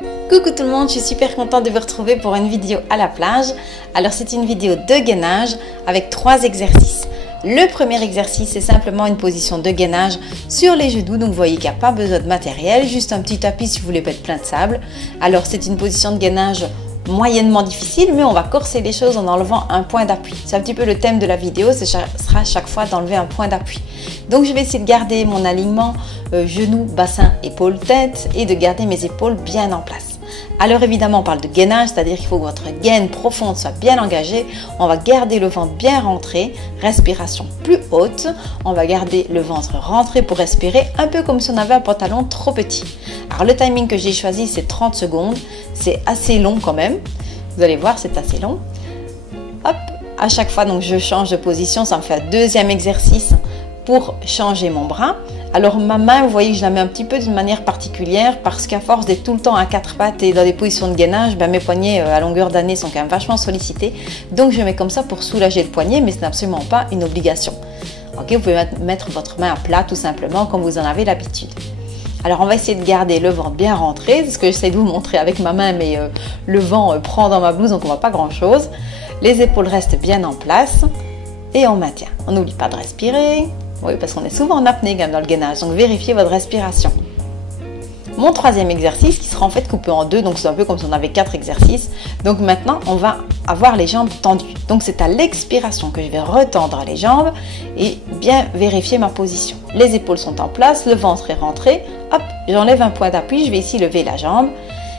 Coucou tout le monde, je suis super contente de vous retrouver pour une vidéo à la plage. Alors c'est une vidéo de gainage avec 3 exercices. Le premier exercice, c'est simplement une position de gainage sur les genoux. Donc vous voyez qu'il n'y a pas besoin de matériel, juste un petit tapis si vous voulez mettre plein de sable. Alors c'est une position de gainage moyennement difficile, mais on va corser les choses en enlevant un point d'appui. C'est un petit peu le thème de la vidéo, ce sera à chaque fois d'enlever un point d'appui. Donc je vais essayer de garder mon alignement genoux, bassin, épaules, tête et de garder mes épaules bien en place. Alors évidemment on parle de gainage, c'est-à-dire qu'il faut que votre gaine profonde soit bien engagée. On va garder le ventre bien rentré, respiration plus haute. On va garder le ventre rentré pour respirer un peu comme si on avait un pantalon trop petit. Alors le timing que j'ai choisi c'est 30 secondes, c'est assez long quand même. Vous allez voir, c'est assez long. Hop, à chaque fois donc je change de position, ça me fait un deuxième exercice pour changer mon bras. Alors ma main, vous voyez que je la mets un petit peu d'une manière particulière parce qu'à force d'être tout le temps à 4 pattes et dans des positions de gainage, mes poignets à longueur d'année sont quand même vachement sollicités. Donc je mets comme ça pour soulager le poignet, mais ce n'est absolument pas une obligation. Ok, vous pouvez mettre votre main à plat tout simplement comme vous en avez l'habitude. Alors on va essayer de garder le ventre bien rentré, c'est ce que j'essaie de vous montrer avec ma main, mais le vent prend dans ma blouse donc on ne voit pas grand chose. Les épaules restent bien en place et on maintient. On n'oublie pas de respirer. Oui, parce qu'on est souvent en apnée quand même dans le gainage, donc vérifiez votre respiration. Mon troisième exercice qui sera en fait coupé en deux, donc c'est un peu comme si on avait 4 exercices. Donc maintenant, on va avoir les jambes tendues. Donc c'est à l'expiration que je vais retendre les jambes et bien vérifier ma position. Les épaules sont en place, le ventre est rentré. Hop, j'enlève un point d'appui, je vais ici lever la jambe.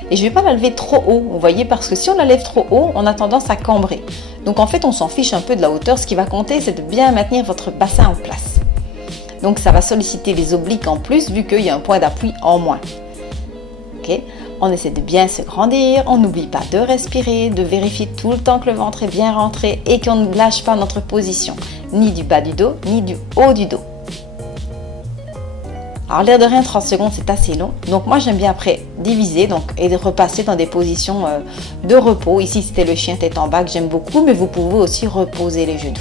Et je ne vais pas la lever trop haut, vous voyez, parce que si on la lève trop haut, on a tendance à cambrer. Donc en fait, on s'en fiche un peu de la hauteur. Ce qui va compter, c'est de bien maintenir votre bassin en place. Donc ça va solliciter les obliques en plus vu qu'il y a un point d'appui en moins. Ok, on essaie de bien se grandir, on n'oublie pas de respirer, de vérifier tout le temps que le ventre est bien rentré et qu'on ne lâche pas notre position, ni du bas du dos, ni du haut du dos. Alors l'air de rien, 30 secondes c'est assez long, donc moi j'aime bien après diviser et de repasser dans des positions de repos. Ici c'était le chien tête en bas que j'aime beaucoup, mais vous pouvez aussi reposer les genoux.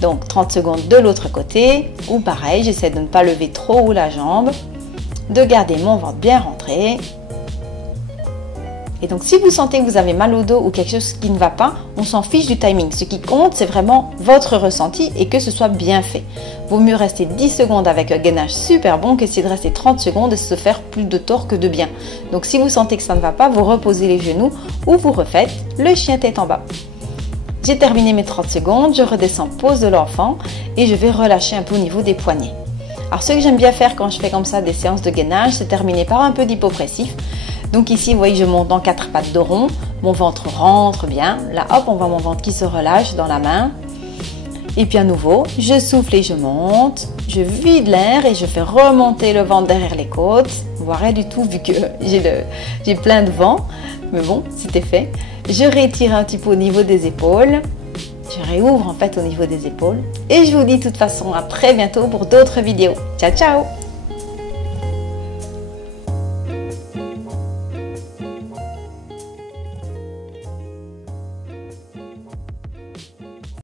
Donc 30 secondes de l'autre côté, ou pareil, j'essaie de ne pas lever trop haut la jambe, de garder mon ventre bien rentré. Et donc si vous sentez que vous avez mal au dos ou quelque chose qui ne va pas, on s'en fiche du timing. Ce qui compte, c'est vraiment votre ressenti et que ce soit bien fait. Vaut mieux rester 10 secondes avec un gainage super bon qu'essayer de rester 30 secondes et se faire plus de tort que de bien. Donc si vous sentez que ça ne va pas, vous reposez les genoux ou vous refaites le chien tête en bas. J'ai terminé mes 30 secondes, je redescends pose de l'enfant et je vais relâcher un peu au niveau des poignets. Alors ce que j'aime bien faire quand je fais comme ça des séances de gainage, c'est terminer par un peu d'hypopressif. Donc ici, vous voyez, je monte en 4 pattes de rond, mon ventre rentre bien. Là, hop, on voit mon ventre qui se relâche dans la main. Et puis à nouveau, je souffle et je monte, je vide l'air et je fais remonter le ventre derrière les côtes. On voit rien du tout vu que j'ai plein de vent, mais bon, c'était fait. Je retire un petit peu au niveau des épaules, je réouvre en fait au niveau des épaules et je vous dis de toute façon à très bientôt pour d'autres vidéos. Ciao ciao!